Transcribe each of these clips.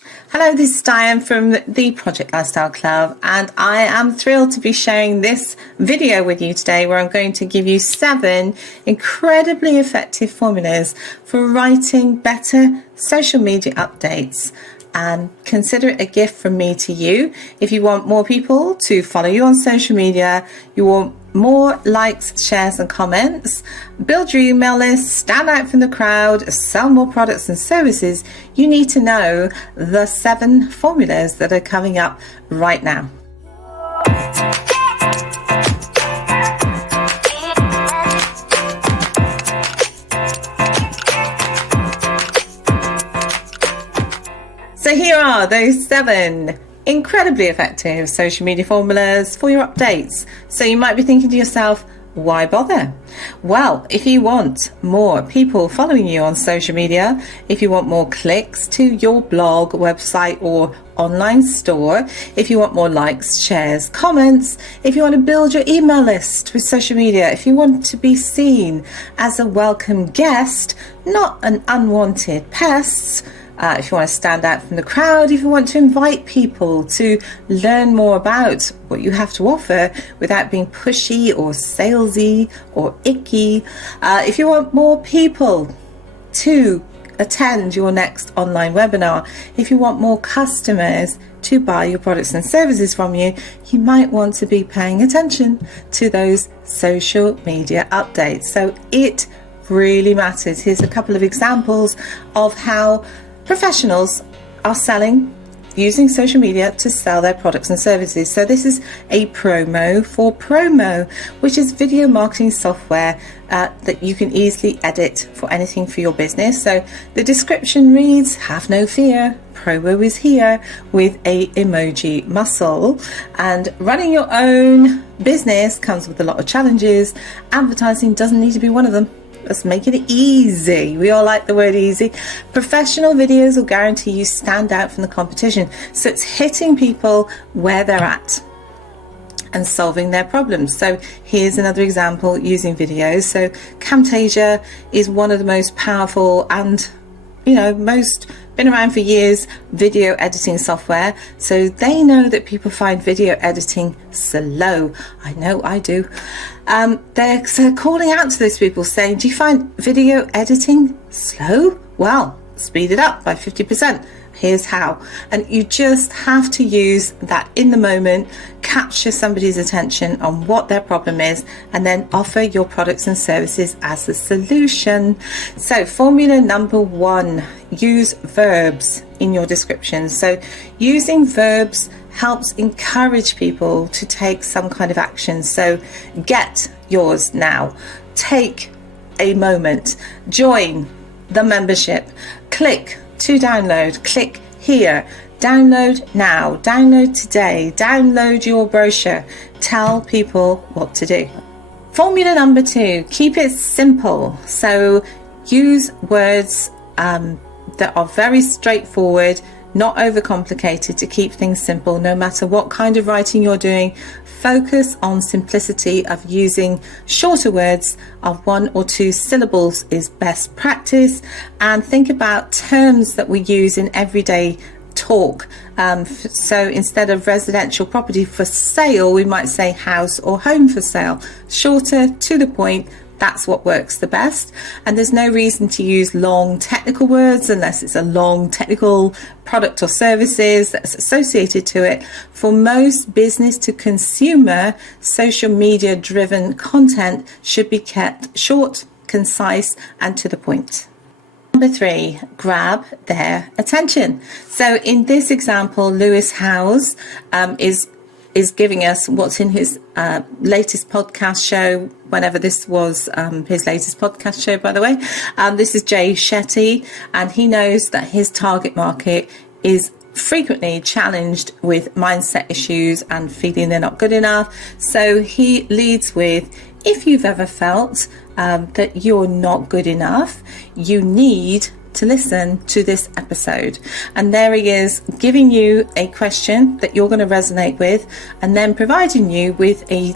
Hello, this is Diane from the Project Lifestyle Club, and I am thrilled to be sharing this video with you today where I'm going to give you 7 incredibly effective formulas for writing better social media updates. And consider it a gift from me to you. If you want more people to follow you on social media, you want more likes, shares and comments, build your email list, stand out from the crowd, sell more products and services, you need to know the 7 formulas that are coming up right now. So here are those 7 incredibly effective social media formulas for your updates. So you might be thinking to yourself, why bother? Well, if you want more people following you on social media, if you want more clicks to your blog, website or online store, if you want more likes, shares, comments, if you want to build your email list with social media, if you want to be seen as a welcome guest, not an unwanted pest, if you want to stand out from the crowd, if you want to invite people to learn more about what you have to offer without being pushy or salesy or icky, if you want more people to attend your next online webinar, if you want more customers to buy your products and services from you, you might want to be paying attention to those social media updates. So it really matters. Here's a couple of examples of how professionals are using social media to sell their products and services. So this is a promo for Promo, which is video marketing software that you can easily edit for anything for your business. So the description reads, have no fear, Promo is here with a emoji muscle. And running your own business comes with a lot of challenges. Advertising doesn't need to be one of them. Let's make it easy. We all like the word easy. Professional videos will guarantee you stand out from the competition. So it's hitting people where they're at and solving their problems. So here's another example using videos. So Camtasia is one of the most powerful and most been around for years video editing software. So they know that people find video editing slow. I know I do. They're calling out to those people saying, do you find video editing slow? Well, speed it up by 50%. Here's how. And you just have to use that in the moment, capture somebody's attention on what their problem is, and then offer your products and services as a solution. So formula number 1, use verbs in your description. So using verbs helps encourage people to take some kind of action. So get yours now, take a moment, join the membership, click to download, click here, download now, download today, download your brochure, tell people what to do. Formula number 2, keep it simple. So use words that are very straightforward, not overcomplicated, to keep things simple. No matter what kind of writing you're doing, focus on simplicity of using shorter words of 1 or 2 syllables is best practice. And think about terms that we use in everyday talk. So instead of residential property for sale, we might say house or home for sale. Shorter, to the point. That's what works the best. And there's no reason to use long technical words unless it's a long technical product or services that's associated to it. For most business to consumer, social media driven content should be kept short, concise and to the point. Number 3, grab their attention. So in this example, Lewis Howes is giving us what's in his latest podcast show, whenever this was his latest podcast show, by the way. This is Jay Shetty, and he knows that his target market is frequently challenged with mindset issues and feeling they're not good enough. So he leads with, if you've ever felt that you're not good enough, you need to listen to this episode. And there he is, giving you a question that you're going to resonate with, and then providing you with a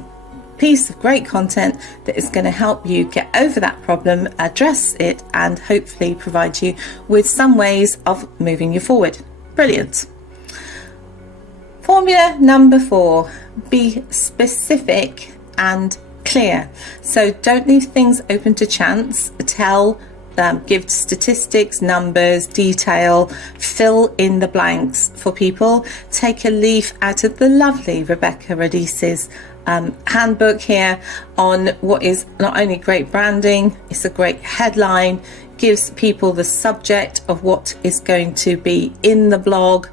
piece of great content that is going to help you get over that problem, address it, and hopefully provide you with some ways of moving you forward. Brilliant. Formula number 4, be specific and clear. So don't leave things open to chance. Give statistics, numbers, detail, fill in the blanks for people. Take a leaf out of the lovely Rebecca Radice's handbook here on what is not only great branding, it's a great headline, gives people the subject of what is going to be in the blog.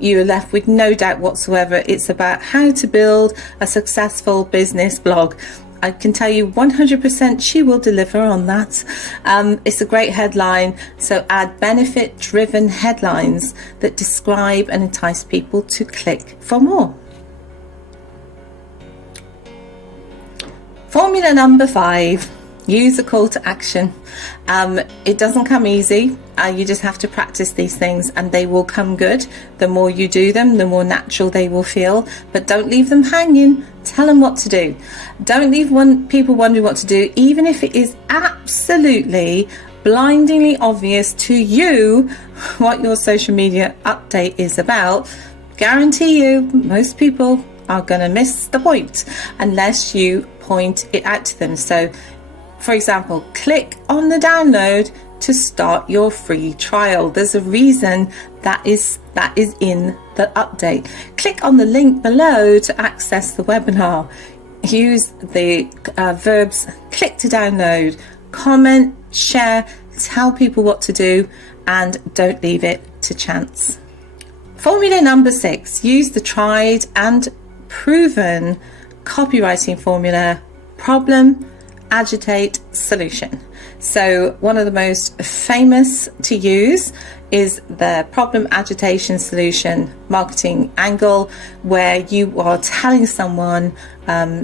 You are left with no doubt whatsoever. It's about how to build a successful business blog. I can tell you 100% she will deliver on that. It's a great headline. So add benefit-driven headlines that describe and entice people to click for more. Formula number 5, use a call to action. It doesn't come easy. You just have to practice these things and they will come good. The more you do them, the more natural they will feel. But don't leave them hanging. Tell them what to do. Don't leave people wondering what to do, even if it is absolutely blindingly obvious to you what your social media update is about. Guarantee you, most people are going to miss the point unless you point it out to them. So, for example, click on the download to start your free trial. There's a reason that is in the update. Click on the link below to access the webinar. Use the verbs click to download, comment, share, tell people what to do, and don't leave it to chance. Formula number 6, use the tried and proven copywriting formula: problem, agitate, solution. So one of the most famous to use is the problem, agitation, solution marketing angle, where you are telling someone,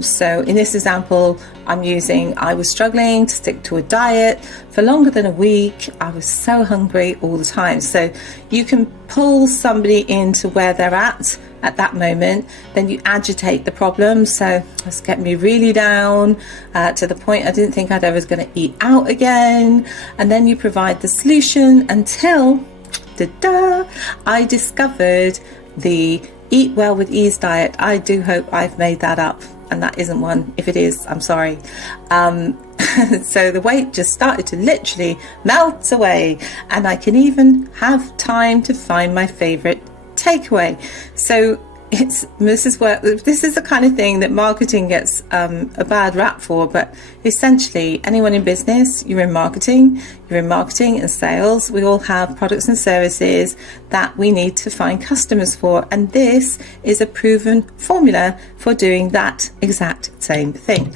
so in this example I was struggling to stick to a diet for longer than a week. I was so hungry all the time. So you can pull somebody into where they're at that moment. Then you agitate the problem. So it's getting me really down to the point I didn't think I'd ever was going to eat out again. And then you provide the solution until I discovered the Eat Well with Ease diet. I do hope I've made that up, and that isn't one. If it is, I'm sorry. So the weight just started to literally melt away, and I can even have time to find my favorite takeaway. So this is the kind of thing that marketing gets a bad rap for, but essentially anyone in business, you're in marketing and sales. We all have products and services that we need to find customers for, and this is a proven formula for doing that exact same thing.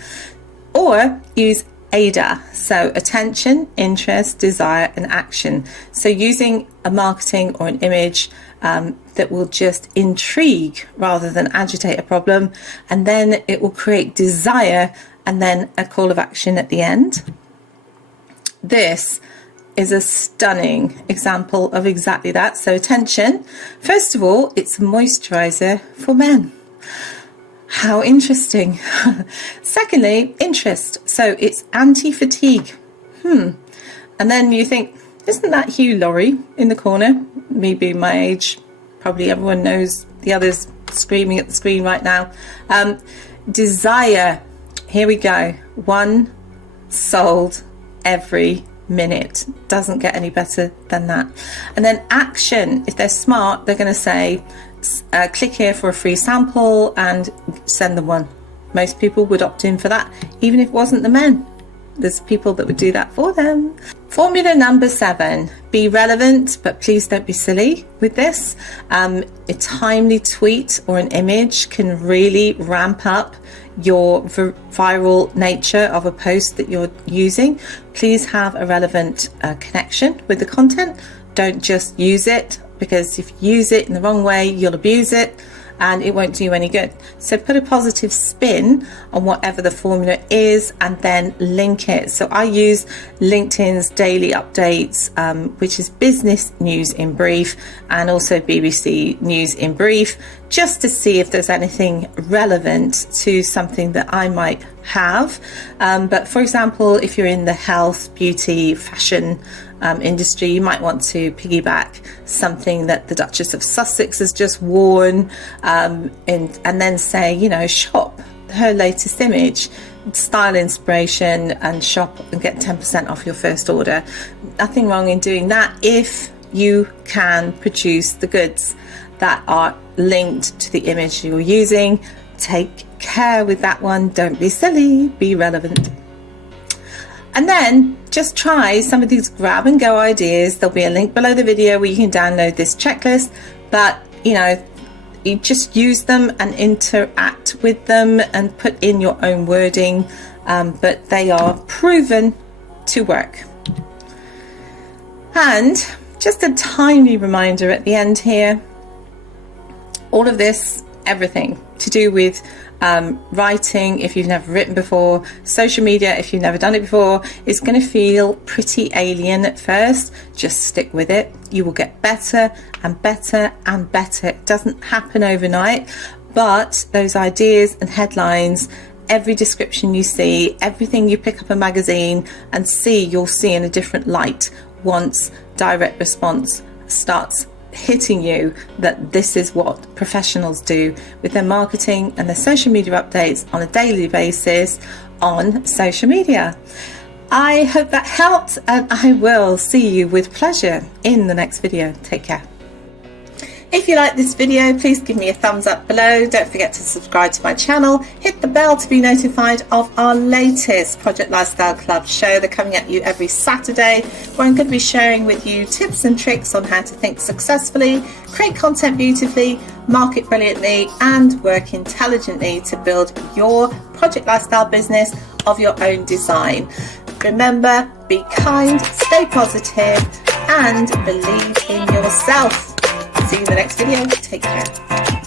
Or use AIDA, so attention, interest, desire, and action. So using a marketing or an image that will just intrigue rather than agitate a problem, and then it will create desire and then a call of action at the end. This is a stunning example of exactly that. So attention, first of all, it's a moisturizer for men. How interesting. Secondly, interest. So it's anti-fatigue. And then you think, isn't that Hugh Laurie in the corner? Me being my age, probably everyone knows the others screaming at the screen right now. Desire. Here we go. 1 sold every minute. Doesn't get any better than that. And then action. If they're smart, they're going to say, click here for a free sample and send them one. Most people would opt in for that, even if it wasn't the men. There's people that would do that for them. Formula number 7, be relevant, but please don't be silly with this. A timely tweet or an image can really ramp up your viral nature of a post that you're using. Please have a relevant connection with the content. Don't just use it, because if you use it in the wrong way, you'll abuse it and it won't do you any good. So put a positive spin on whatever the formula is and then link it. So I use LinkedIn's daily updates, which is business news in brief, and also BBC News in brief, just to see if there's anything relevant to something that I might have. But for example, if you're in the health, beauty, fashion industry. You might want to piggyback something that the Duchess of Sussex has just worn, and then say, you know, shop her latest image, style inspiration, and shop and get 10% off your first order. Nothing wrong in doing that if you can produce the goods that are linked to the image you're using. Take care with that one. Don't be silly, be relevant. And then just try some of these grab and go ideas. There'll be a link below the video where you can download this checklist, but you know, you just use them and interact with them and put in your own wording, but they are proven to work. And just a tiny reminder at the end here, all of this, everything to do with writing, if you've never written before, social media, if you've never done it before, is going to feel pretty alien at first. Just stick with it. You will get better and better and better. It doesn't happen overnight, but those ideas and headlines, every description you see, everything you pick up a magazine and see, you'll see in a different light once direct response starts hitting you that this is what professionals do with their marketing and their social media updates on a daily basis on social media. I hope that helped, and I will see you with pleasure in the next video. Take care. If you like this video, please give me a thumbs up below. Don't forget to subscribe to my channel. Hit the bell to be notified of our latest Project Lifestyle Club show. They're coming at you every Saturday, where I'm going to be sharing with you tips and tricks on how to think successfully, create content beautifully, market brilliantly, and work intelligently to build your project lifestyle business of your own design. Remember, be kind, stay positive, and believe in yourself. See you in the next video. Take care.